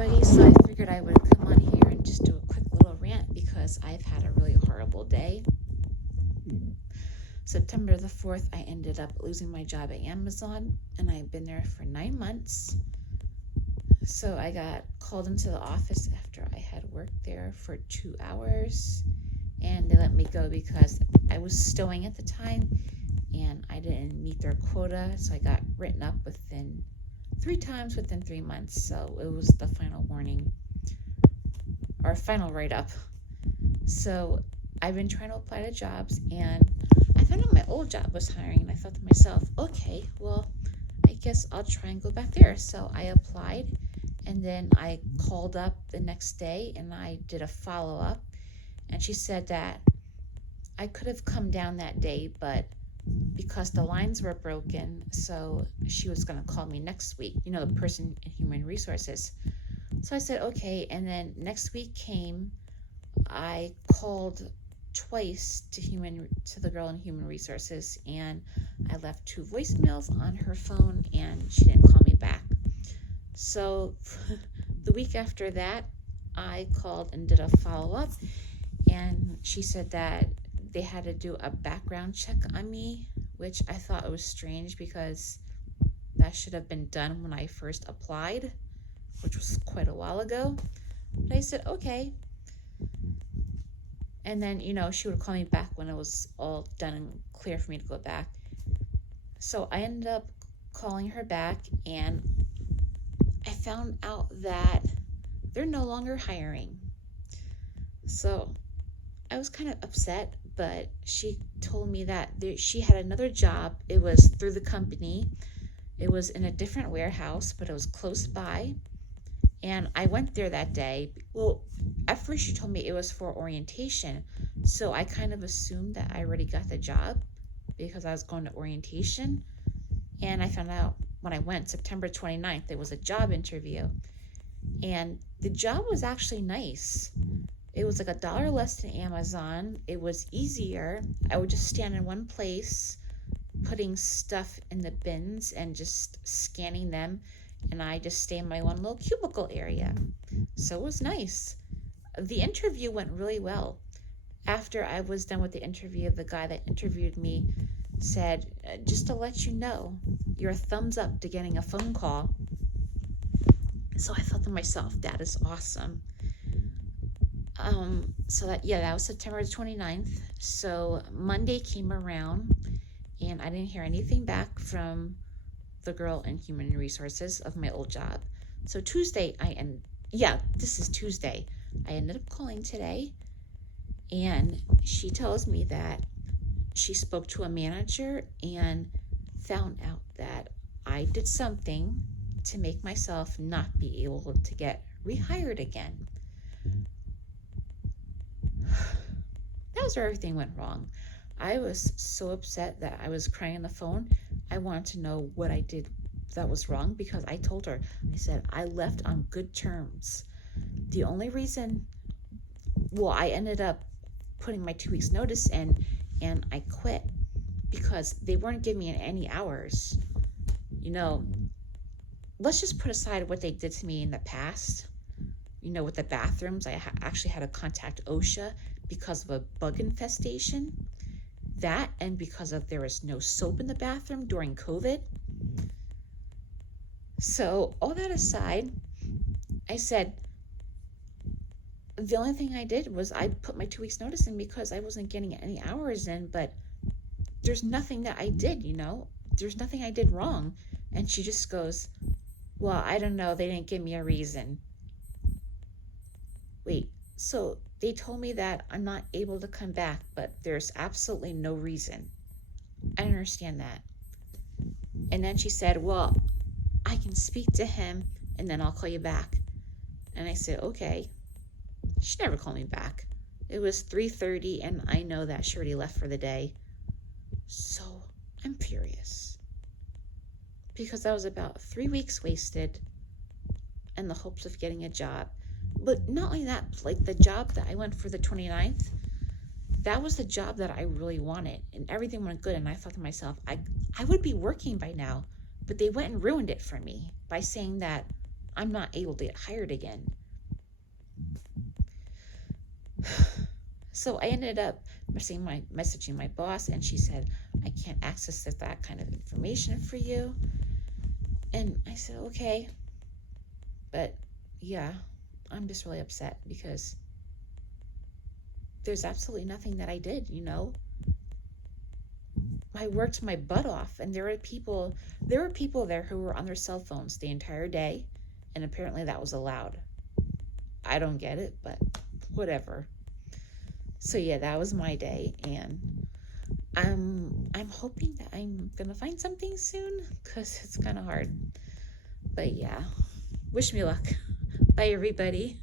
everybody. So I figured I would come on here and just do a quick little rant because I've had a really horrible day. September the 4th, I ended up losing my job at Amazon, and I've been there for 9 months. So I got called into the office after I had worked there for 2 hours, and they let me go because I was stowing at the time and I didn't meet their quota. So I got written up within 3 times within 3 months. So it was the final warning or final write-up. So I've been trying to apply to jobs, and I found out my old job was hiring, and I thought to myself, okay, well, I guess I'll try and go back there. So I applied, and then I called up the next day and I did a follow-up, and she said that I could have come down that day, but because the lines were broken, so she was going to call me next week, the person in human resources. So I said, okay. And then next week came, I called twice to the girl in human resources, and I left 2 voicemails on her phone, and she didn't call me back. So the week after that, I called and did a follow-up, and she said that they had to do a background check on me, which I thought was strange because that should have been done when I first applied, which was quite a while ago. But I said, okay. And then, she would call me back when it was all done and clear for me to go back. So I ended up calling her back, and I found out that they're no longer hiring. So I was kind of upset, but she told me that she had another job. It was through the company. It was in a different warehouse, but it was close by. And I went there that day. Well, at first she told me it was for orientation. So I kind of assumed that I already got the job because I was going to orientation. And I found out when I went September 29th, there was a job interview. And the job was actually nice. It was like $1 less than Amazon. It was easier. I would just stand in one place, putting stuff in the bins and just scanning them. And I just stay in my one little cubicle area. So it was nice. The interview went really well. After I was done with the interview, the guy that interviewed me said, just to let you know, you're a thumbs up to getting a phone call. So I thought to myself, that is awesome. So that was September 29th. So Monday came around, and I didn't hear anything back from the girl in human resources of my old job. So Tuesday, this is Tuesday. I ended up calling today, and she tells me that she spoke to a manager and found out that I did something to make myself not be able to get rehired again. That was where everything went wrong. I was so upset that I was crying on the phone. I wanted to know what I did that was wrong because I told her, I said, I left on good terms. The only reason, I ended up putting my 2 weeks notice in, and I quit because they weren't giving me any hours. Let's just put aside what they did to me in the past. With the bathrooms, I actually had to contact OSHA because of a bug infestation. That, and because there was no soap in the bathroom during COVID. So all that aside, I said, the only thing I did was I put my 2 weeks notice in because I wasn't getting any hours in, but there's nothing that I did, there's nothing I did wrong. And she just goes, well, I don't know. They didn't give me a reason. Wait, so they told me that I'm not able to come back, but there's absolutely no reason. I don't understand that. And then she said, well, I can speak to him and then I'll call you back. And I said, okay. She never called me back. It was 3:30 and I know that she already left for the day. So I'm furious. Because that was about 3 weeks wasted in the hopes of getting a job. But not only that, like the job that I went for the 29th, that was the job that I really wanted, and everything went good. And I thought to myself, I would be working by now, but they went and ruined it for me by saying that I'm not able to get hired again. So I ended up messaging my boss, and she said, I can't access that kind of information for you. And I said, okay. But yeah, I'm just really upset because there's absolutely nothing that I did, you know? I worked my butt off, and there were people there who were on their cell phones the entire day, and apparently that was allowed. I don't get it, but whatever. So yeah, that was my day, and I'm hoping that I'm gonna find something soon, because it's kind of hard. But yeah, wish me luck. Bye everybody.